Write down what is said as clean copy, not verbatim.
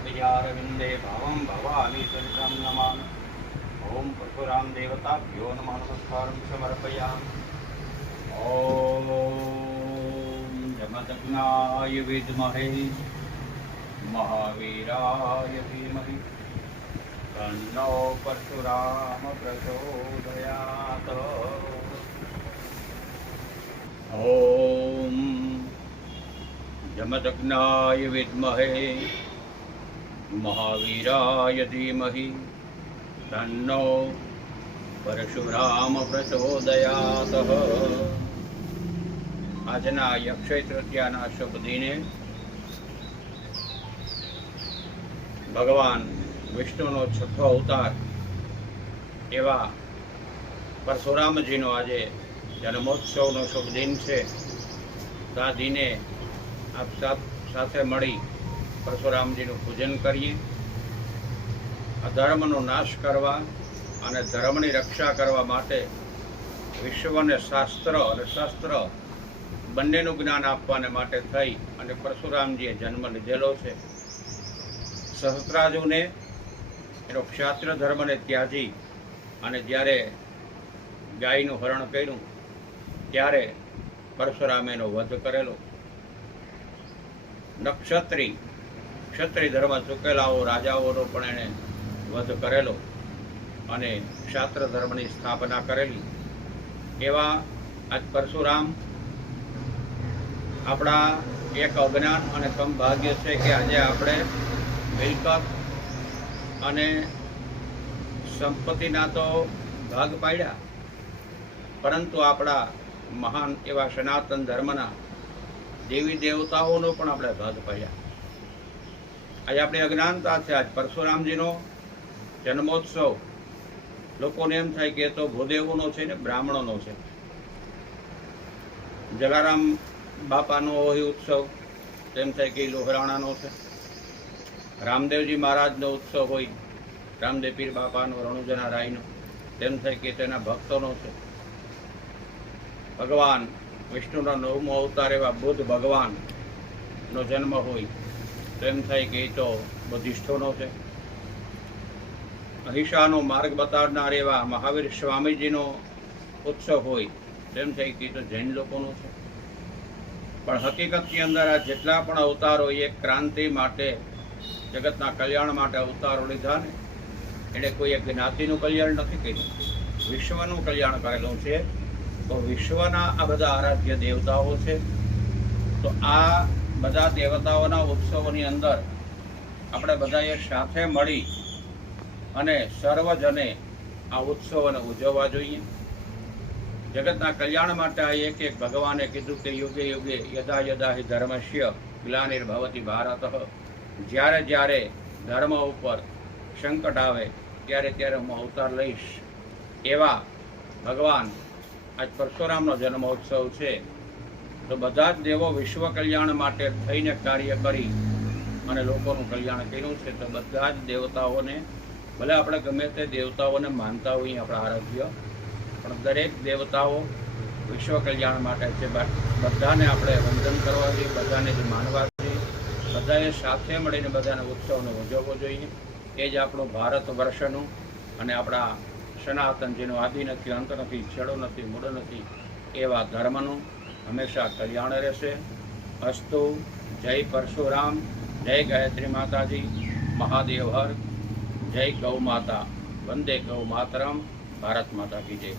श्रीचरणकमलपद्मपदारविन्दे भावं भवामि सरितं नमामि। ॐ परशुराम देवताभ्यो नमः नमस्कारं समर्पयामि। ॐ जमदग्नाय विद्महे महावीराय धीमहि तन्नो परशुराम प्रचोदयात्। ॐ जमदग्नाय विद्महे महावीराय धीमहि तन्नो परशुराम प्रचोदयात्। આજના અક્ષય તૃતીયાના શુભ દિને ભગવાન વિષ્ણુનો છઠ્ઠો અવતાર એવા પરશુરામજીનો આજે જન્મોત્સવનો શુભ દિન છે। તો આ દિને આપ સાથે મળી પરશુરામજીનું પૂજન કરીએ। અધર્મનો નાશ કરવા અને ધર્મની રક્ષા કરવા માટે વિશ્વને શાસ્ત્ર અને શસ્ત્ર બંનેનું જ્ઞાન આપવાને માટે થઈ અને પરશુરામજીએ જન્મ લીધેલો છે। સહસ્ત્રાર્જુને એનો ક્ષાત્ર ધર્મને ત્યાજી અને જ્યારે ગાયનું હરણ કર્યું ત્યારે પરશુરામે એનો વધ કરેલો। ક્ષત્રિય ધર્મ ચૂકેલાઓ રાજાઓનો પણ એણે વધ કરેલો અને ક્ષાત્ર ધર્મની સ્થાપના કરેલી। એવા આજ પરશુરામ આપણા એક અજ્ઞાન અને સંભાગ્ય છે કે આજે આપણે મિલકત અને સંપત્તિના તો ભાગ પાડ્યા, પરંતુ આપણા મહાન એવા સનાતન ધર્મના દેવી દેવતાઓનો પણ આપણે ભાગ પાડ્યા। આજે આપણી અજ્ઞાનતા છે। આજ પરશુરામજીનો જન્મોત્સવ લોકોને એમ થાય કે એ તો ભૂદેવોનો છે ને બ્રાહ્મણોનો છે। જલારામ બાપાનો હોય ઉત્સવ તેમ થાય કે લોહરાણાનો છે। રામદેવજી મહારાજનો ઉત્સવ હોય રામદેવ પીર બાપાનો રણુજના રાયનો તેમ થાય કે તેના ભક્તોનો છે। ભગવાન વિષ્ણુનો 9મો અવતાર એવા બુદ્ધ ભગવાનનો જન્મ હોય તેમ થાય કે એ તો બુદ્ધિસ્ટોનો છે। અહિંસાનો માર્ગ બતાવનાર એવા મહાવીર સ્વામીજીનો ઉત્સવ હોય તેમ થાય કે એ તો જૈન લોકોનો છે। પણ હકીકતની અંદર આ જેટલા પણ અવતારો એ ક્રાંતિ માટે જગતના કલ્યાણ માટે અવતારો લીધા ને એણે કોઈ એક જ્ઞાતિનું કલ્યાણ નથી કર્યું, વિશ્વનું કલ્યાણ કરેલું છે। તો વિશ્વના આ બધા આરાધ્ય દેવતાઓ છે। તો આ બધા દેવતાઓના ઉત્સવોની અંદર આપણે બધાએ સાથે મળી અને સર્વજને આ ઉત્સવોને ઉજવવા જોઈએ। જગતના કલ્યાણ માટે આ એક ભગવાને કીધું કે યુગે યુગે યદા યદા હિ ધર્મસ્ય ગ્લાનિર્ભવતિ ભારત। જ્યારે જ્યારે ધર્મ ઉપર સંકટ આવે ત્યારે ત્યારે હું અવતાર લઈશ। એવા ભગવાન આજ પરશુરામનો જન્મોત્સવ છે। તો બધા જ દેવો વિશ્વ કલ્યાણ માટે થઈને કાર્ય કરી અને લોકોનું કલ્યાણ કર્યું છે। તો બધા જ દેવતાઓને ભલે આપણે ગમે તે દેવતાઓને માનતા હોઈએ આપણા આરાધ્ય, પણ દરેક દેવતાઓ વિશ્વ કલ્યાણ માટે છે। બધાને આપણે વંદન કરવા જોઈએ, બધાને જ માનવા જોઈએ, બધાએ સાથે મળીને બધાને ઉત્સવને ઉજવવો જોઈએ। એ જ આપણું ભારત વર્ષનું અને આપણા સનાતન જેનું આદિ નથી, અંત નથી, છેડો નથી, મૂળ નથી એવા ધર્મનું હંમેશા કલ્યાણ રહેશે। અસ્તુ। જય પરશુરામ, જય ગાયત્રી માતાજી, મહાદેવ હર, જય ગૌ માતા, વંદે ગૌ માતરમ, ભારત માતા કી જય।